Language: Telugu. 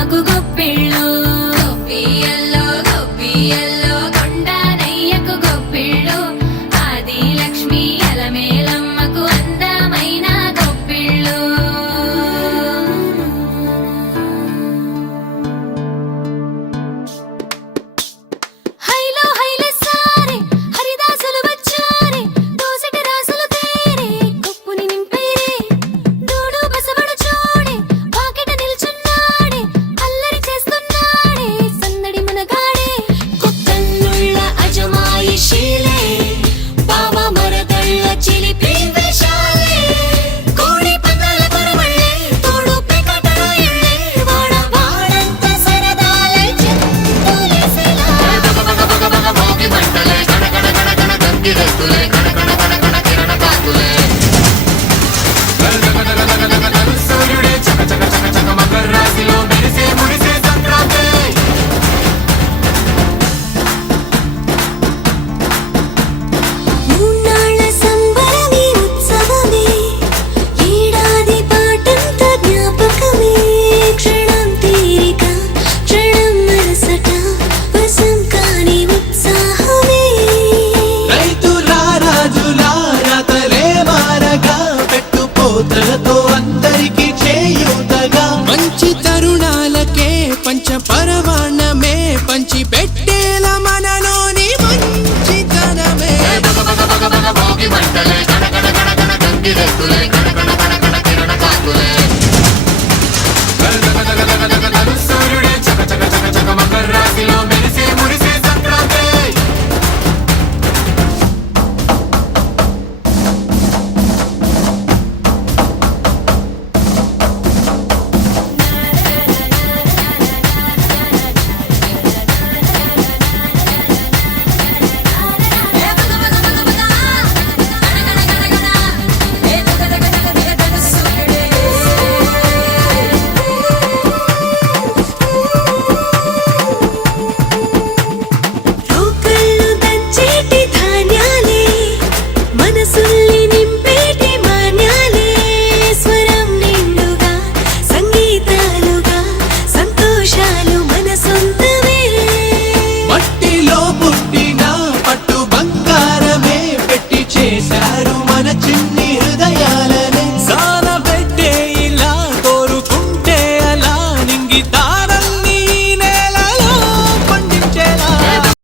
ఎల్లమ్మకు గొప్పిళ్ళు గొప్పియల్లో గొప్పియల్లో కొండనయ్యకు గొప్పిళ్ళు ఆది లక్ష్మి అలమేలమ్మకు అందమైన గొప్పిళ్ళు హైలో హైలే సారే హరిదాసులు వచ్చారే దోసటి రాసులు తేరే కొప్పుని నింపేరే దూడు బసవడు చూడే పాకెట నిల్చున్నాడే అల్లరి చేస్తున్నాడే సందడి మునగాడే కొత్తన్నుళ్ళ అజమాయిషీలే బావ మరదళ్ళ చిలిపి వేషాలే కోడి పందాల కొరవళ్ళే తోడు పెకటల ఇళ్ళే వాడ వాడంత సరదాలే చెంతులేసేలా భోగి మంటలే కణ కణ కణ కణ గంగిరెద్దులే కణ కణ కణ కణ కిరణ కాకులే సూర్యుడే చక చక చక చక మకర రాశిలో మెరిసే మురిసే సంక్రాంతి మూన్నాళ్ళ సంబరమే ఉత్సవమే ఏడాది పాటంత జ్ఞాపకమే క్షణం తీరిక క్షణం మనసట వశం కాని ఉత్సాహమే రైతులా రాజులా రాతలే మారగా పెట్టుపోతలతో అందరికి చేయూతగా మంచి తరుణాలకే పంచ పరమాణ